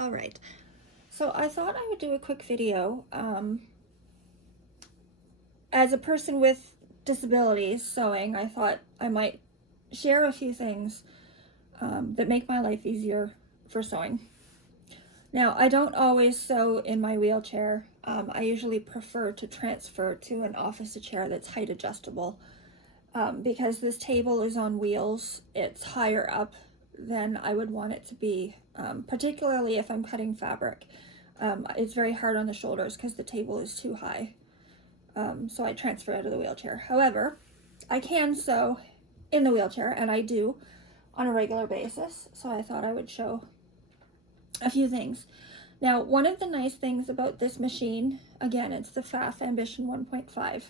All right, so I thought I would do a quick video. As a person with disabilities sewing, I thought I might share a few things that make my life easier for sewing. Now, I don't always sew in my wheelchair. I usually prefer to transfer to an office chair that's height adjustable. Because this table is on wheels, it's higher up than I would want it to be, particularly if I'm cutting fabric. It's very hard on the shoulders because the table is too high. So I transfer out of the wheelchair. However, I can sew in the wheelchair, and I do on a regular basis, so I thought I would show a few things. Now, one of the nice things about this machine, again, it's the Pfaff Ambition 1.5.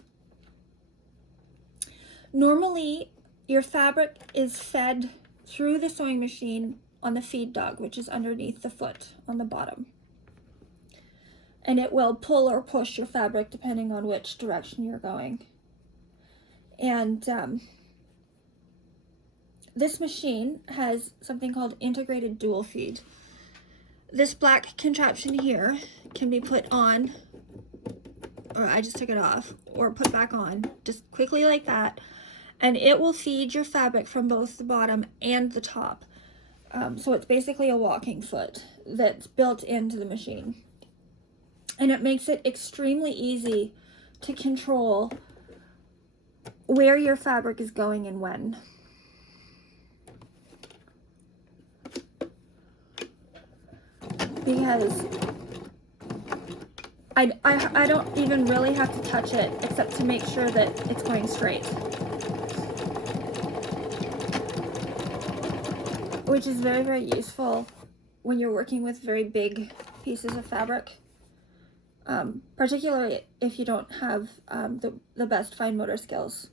Normally, your fabric is fed through the sewing machine on the feed dog, which is underneath the foot on the bottom. And it will pull or push your fabric depending on which direction you're going. And this machine has something called integrated dual feed. This black contraption here can be put on, or I just took it off, or put back on, just quickly like that, and it will feed your fabric from both the bottom and the top. So it's basically a walking foot that's built into the machine. And it makes it extremely easy to control where your fabric is going and when. Because I don't even really have to touch it except to make sure that it's going straight. Which is very, very useful when you're working with very big pieces of fabric. Particularly if you don't have the best fine motor skills,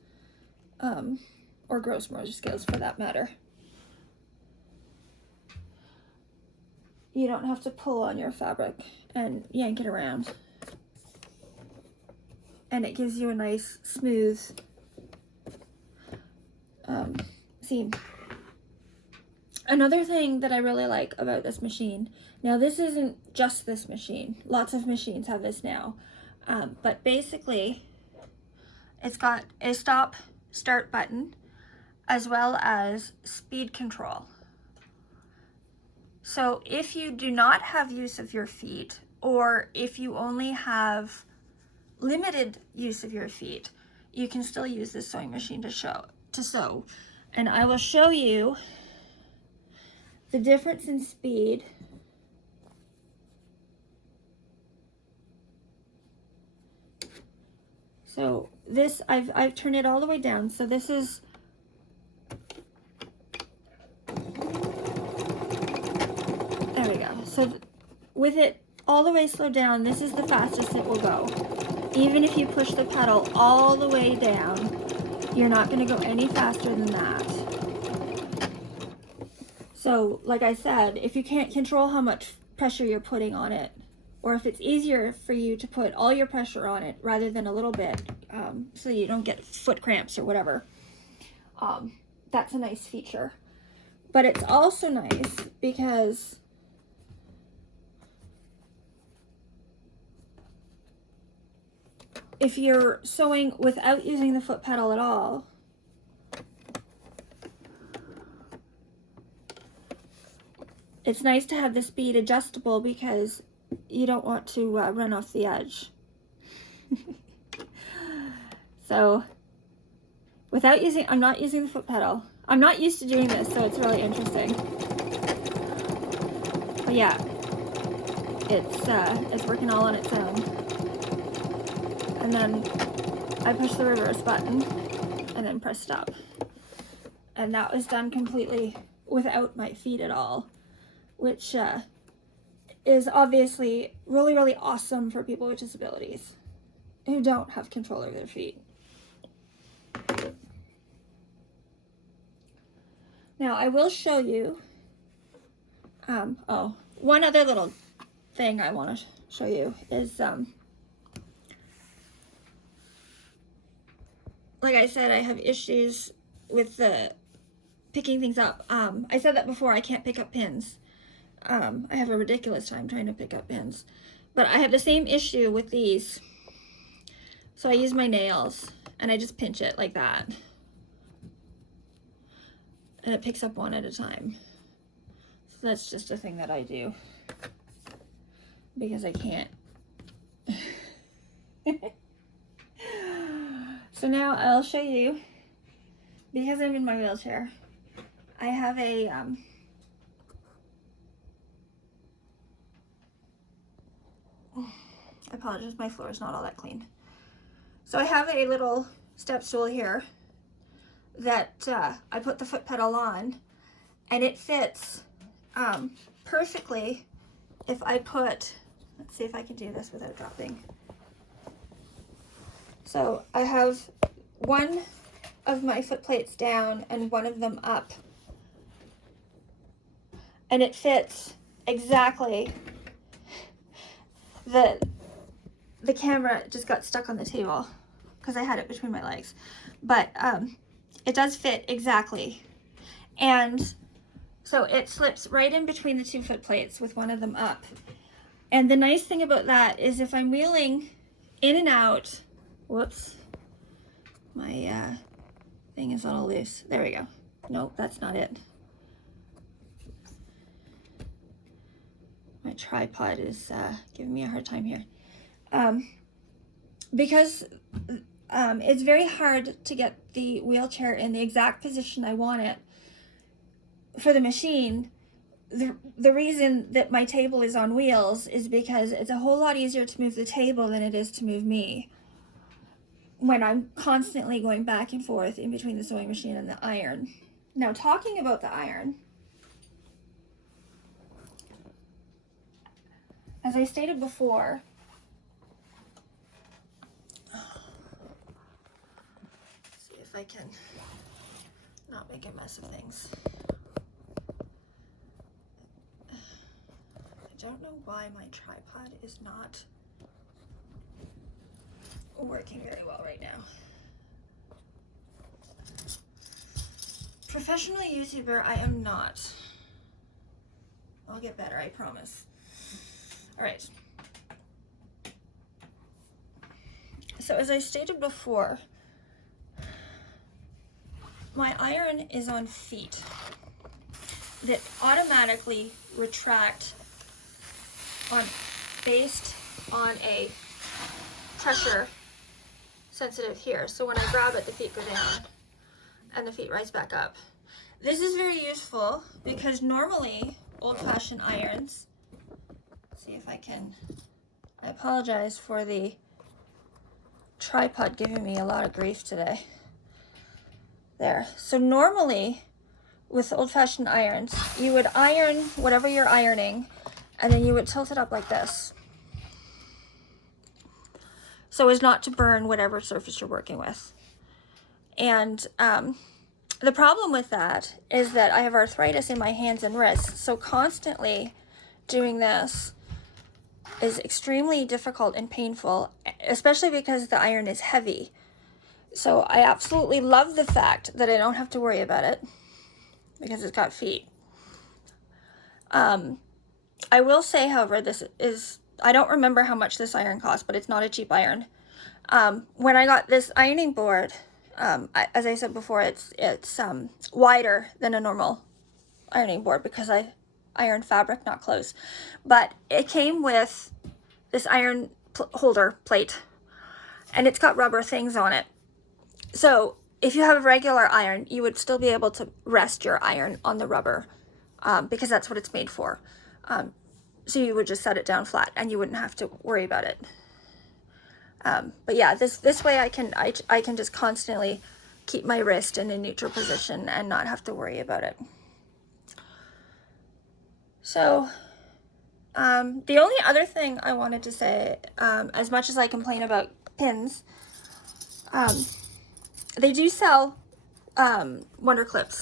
or gross motor skills for that matter. You don't have to pull on your fabric and yank it around. And it gives you a nice, smooth seam. Another thing that I really like about this machine, now this isn't just this machine, lots of machines have this now, but basically it's got a stop start button as well as speed control. So if you do not have use of your feet, or if you only have limited use of your feet, you can still use this sewing machine to sew. And I will show you the difference in speed so this I've turned it all the way down, so this is there we go. So with it all the way slowed down, this is the fastest it will go. Even if you push the pedal all the way down, you're not going to go any faster than that. So, like I said, if you can't control how much pressure you're putting on it, or if it's easier for you to put all your pressure on it rather than a little bit, so you don't get foot cramps or whatever, that's a nice feature. But it's also nice because if you're sewing without using the foot pedal at all, it's nice to have the speed adjustable because you don't want to run off the edge. So without using, I'm not using the foot pedal. I'm not used to doing this, so it's really interesting. But yeah, it's working all on its own. And then I push the reverse button and then press stop. And that was done completely without my feet at all, which is obviously really, really awesome for people with disabilities who don't have control over their feet. Now I will show you, one other little thing I want to show you is, like I said, I have issues with the picking things up. I said that before, I can't pick up pins. I have a ridiculous time trying to pick up pins. But I have the same issue with these. So I use my nails and I just pinch it like that. And it picks up one at a time. So that's just a thing that I do. Because I can't. So now I'll show you, because I'm in my wheelchair, I have a I apologize, my floor is not all that clean. So I have a little step stool here that I put the foot pedal on, and it fits perfectly if I put, let's see if I can do this without dropping. So I have one of my foot plates down and one of them up. And it fits exactly. The camera just got stuck on the table because I had it between my legs. But it does fit exactly. And so it slips right in between the two foot plates with one of them up. And the nice thing about that is if I'm wheeling in and out, whoops, my thing is all loose. There we go. Nope, that's not it. My tripod is giving me a hard time here. Because it's very hard to get the wheelchair in the exact position I want it for the machine. The reason that my table is on wheels is because it's a whole lot easier to move the table than it is to move me when I'm constantly going back and forth in between the sewing machine and the iron. Now, talking about the iron, as I stated before, let's see if I can not make a mess of things. I don't know why my tripod is not working very well right now. Professional YouTuber, I am not. I'll get better, I promise. All right. So as I stated before, my iron is on feet that automatically retract based on a pressure sensitive here. So when I grab it, the feet go down and the feet rise back up. This is very useful because normally old-fashioned irons, let's see if I can, I apologize for the tripod giving me a lot of grief today. There. So normally with old-fashioned irons, you would iron whatever you're ironing and then you would tilt it up like this, so as not to burn whatever surface you're working with. And the problem with that is that I have arthritis in my hands and wrists, so constantly doing this is extremely difficult and painful, especially because the iron is heavy. So I absolutely love the fact that I don't have to worry about it because it's got feet. I will say, however, this is, I don't remember how much this iron cost, but it's not a cheap iron. When I got this ironing board, as I said before, it's wider than a normal ironing board because I iron fabric, not clothes. But it came with this iron holder plate, and it's got rubber things on it. So if you have a regular iron, you would still be able to rest your iron on the rubber because that's what it's made for. So you would just set it down flat and you wouldn't have to worry about it. But yeah, this way I can just constantly keep my wrist in a neutral position and not have to worry about it. So the only other thing I wanted to say, as much as I complain about pins, they do sell wonder clips